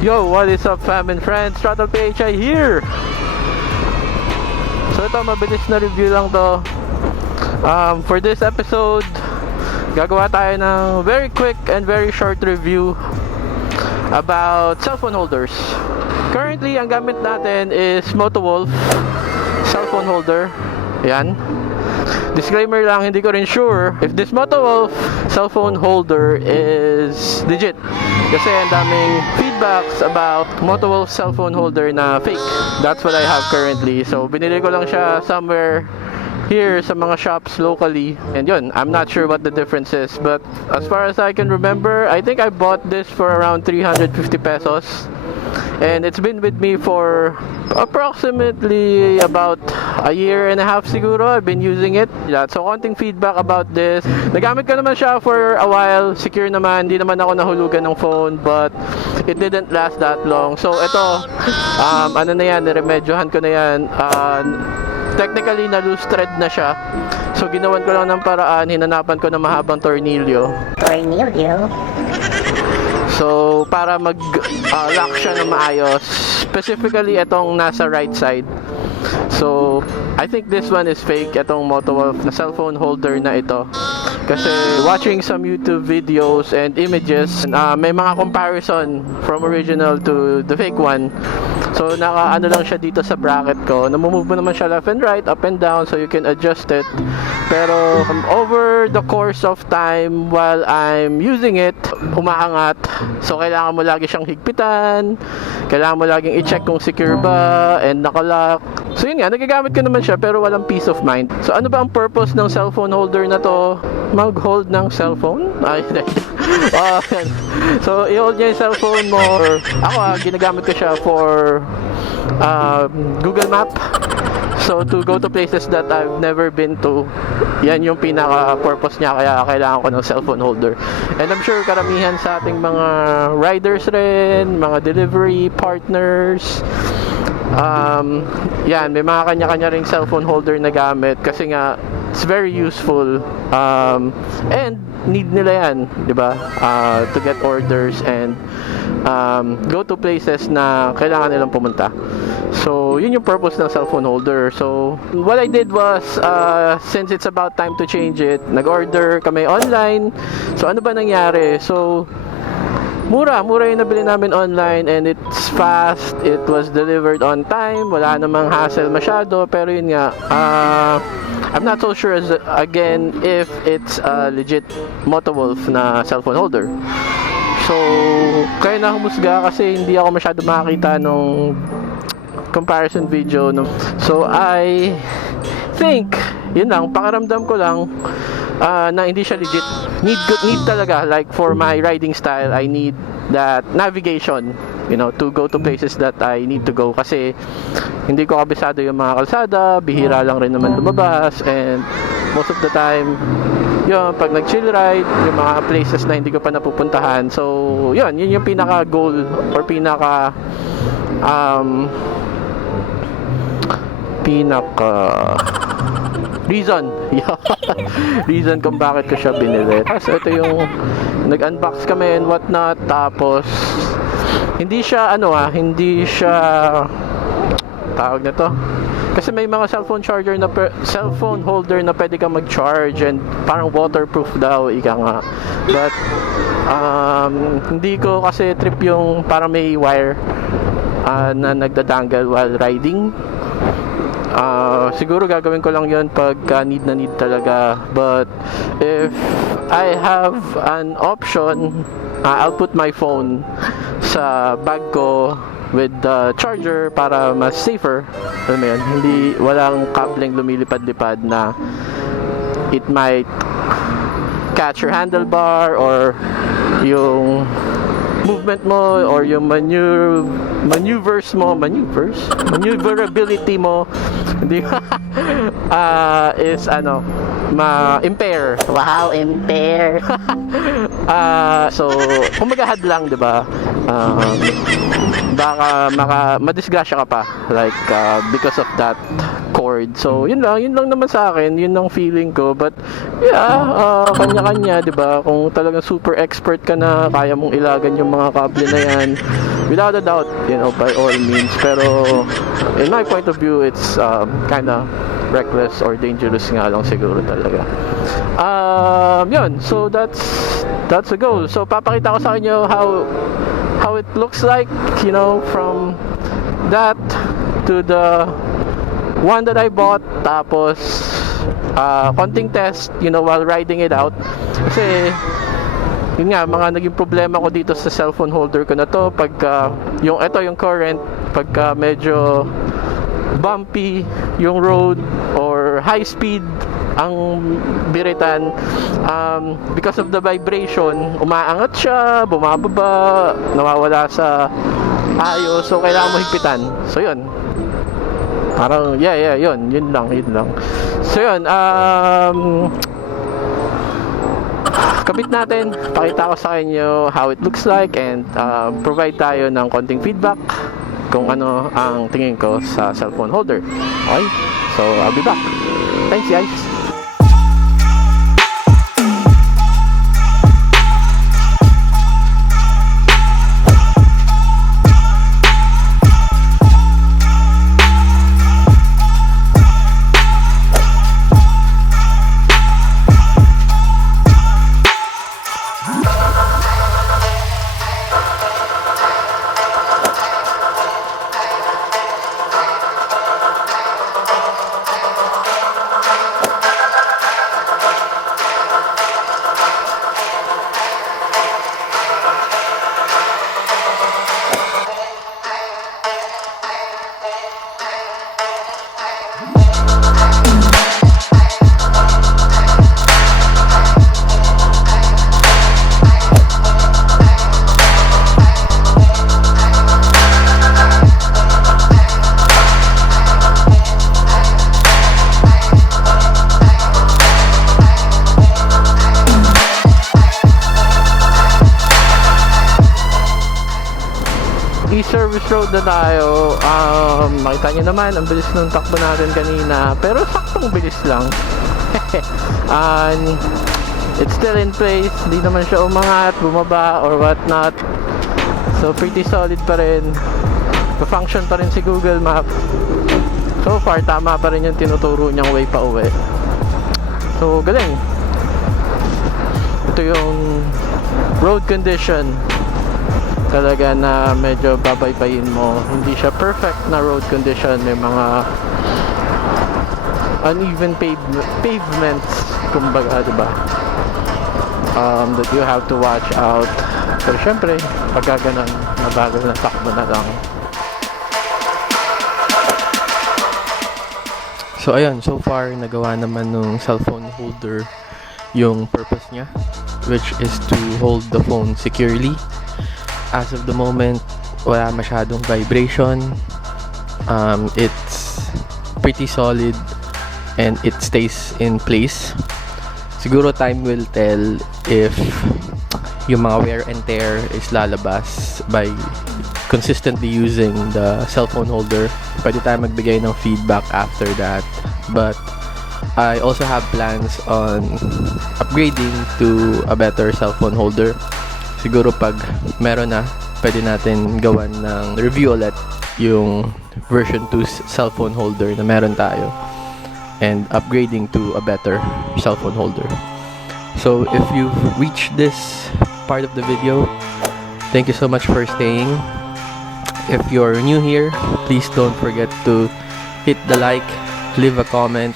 Yo, what is up fam and friends? Throttle PHI here! So ito, mabilis na review lang to. For this episode, gagawa tayo ng very quick and very short review about cellphone holders. Currently, ang gamit natin is Motowolf Cellphone holder. Yan. Disclaimer lang, hindi ko rin sure if this Motowolf cellphone holder is legit. Kasi ang daming feedbacks about Motowolf cellphone holder na fake. That's what I have currently. So, binili ko lang siya somewhere here sa mga shops locally. And yun, I'm not sure what the difference is. But as far as I can remember, I think I bought this for around 350 pesos. And it's been with me for approximately about a year and a half siguro. I've been using it. Yeah, so konting feedback about this. Nagamit ko naman siya for a while. Secure naman. Hindi naman ako nahulugan ng phone. But it didn't last that long. So ito, ano na yan, niremedyohan ko na yan. Technically, na-loose thread na siya. So ginawan ko lang ng paraan. Hinanapan ko ng mahabang tornilyo. So, para mag-lock siya na maayos. Specifically, itong nasa right side. So, I think this one is fake. Itong Motowolf na cellphone holder na ito. Kasi, watching some YouTube videos and images, may mga comparison from original to the fake one. So, naka-ano lang siya dito sa bracket ko. Namumove mo naman siya left and right, up and down, so you can adjust it. Pero, over the course of time, while I'm using it, umaangat. So, kailangan mo lagi siyang higpitan. Kailangan mo laging i-check kung secure ba and nakalock. So, yun nga, nagagamit ko naman siya pero walang peace of mind. So, ano ba ang purpose ng cellphone holder na to? Mag-hold ng cellphone? Ay, so, i-hold niya yung cellphone mo. Or, ako ginagamit ko siya for Google Map. So, to go to places that I've never been to. Yan yung pinaka-purpose niya, kaya kailangan ko ng cellphone holder. And I'm sure karamihan sa ating mga riders rin, mga delivery partners, yan, may mga kanya-kanya ring cellphone holder na gamit kasi nga it's very useful, and need nila yan, di ba? To get orders and go to places na kailangan nilang pumunta. So, yun yung purpose ng cellphone holder. So, what I did was, since it's about time to change it, nag-order kami online. So, ano ba nangyari? So, mura yung nabili namin online and it's fast. It was delivered on time. Wala namang hassle masyado. Pero yun nga, I'm not so sure again if it's a legit Motowolf na cellphone holder. So, kaya na humusga kasi hindi ako masyado makakita nung comparison video. So, I think, yun lang, pakiramdam ko lang na hindi siya legit. Need talaga, like for my riding style, I need that navigation, you know, to go to places that I need to go. Kasi hindi ko kabisado yung mga kalsada, bihira lang rin naman lumabas, and most of the time, yun, pag nag-chill ride, yung mga places na hindi ko pa napupuntahan. So, yun yung pinaka-goal or pinaka reason kung bakit ko siya binili. So ito yung nag-unbox kami and whatnot. Tapos hindi siya tawag na to, kasi may mga cellphone charger na cellphone holder na pwede kang mag-charge and parang waterproof daw, ika nga. But hindi ko kasi trip yung parang may wire na nagdadangle while riding. Siguro gagawin ko lang yun pag need na need talaga. But if I have an option, I'll put my phone sa bag ko with the charger para mas safer. Alam mo yun, hindi, walang kableng lumilipad-lipad na it might catch your handlebar or yung movement mo or yung maneuverability mo hindi is ma-impair. Wow, impair. So, kung maghahadlang, di ba? Baka madisgrasya ka pa, like because of that cord. So, yun lang naman sa akin, yun ang feeling ko. But yeah, kanya-kanya, 'di ba? Kung talagang super expert ka na, kaya mong ilagan yung mga kable na yan, without a doubt, you know, by all means. Pero in my point of view, it's kind of reckless or dangerous nga lang siguro talaga. Yun, so that's a goal. So papakita ko sa inyo how it looks like, you know, from that to the one that I bought. Tapos konting test, you know, while riding it out. Kasi yun nga, mga naging problema ko dito sa cellphone holder ko na to, pagka yung current, pagka medyo bumpy yung road or high speed ang biritan, because of the vibration, umaangat siya, bumababa, nawawala sa ayos, so kailangan mo higpitan. So yun, parang yun lang. So yun, kabit natin, pakita ko sa inyo how it looks like, and provide tayo ng konting feedback kung ano ang tingin ko sa cellphone holder. Okay? So, I'll be back. Thanks, guys! Service road na tayo. Makita nyo naman, ang bilis ng takbo natin kanina, pero saktong bilis lang. And it's still in place, hindi naman siya umangat, bumaba or what not. So pretty solid pa rin. Pa-function pa rin si Google Map. So far, tama pa rin yung tinuturo niyang way pa uwi. So galing. Ito yung road condition talaga na medyo babaybayin mo. Hindi siya perfect na road condition, may mga uneven pavements, kumbaga, diba, that you have to watch out. Pero syempre, pagka ganun, mabagal na takbo na lang. So ayun, so far nagawa naman nung cellphone holder yung purpose niya, which is to hold the phone securely. As of the moment, wala masyadong vibration. It's pretty solid and it stays in place. Siguro time will tell if yung mga wear and tear is lalabas by consistently using the cellphone holder. Pwede tayo magbigay ng feedback after that. But I also have plans on upgrading to a better cellphone holder. Siguro pag meron na, pwede natin gawan ng review ulit yung version 2 cellphone holder na meron tayo, and upgrading to a better cellphone holder. So if you've reached this part of the video, thank you so much for staying. If you're new here, please don't forget to hit the like, leave a comment,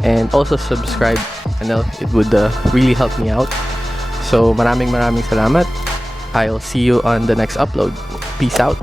and also subscribe. I know it would really help me out. So maraming salamat. I'll see you on the next upload. Peace out.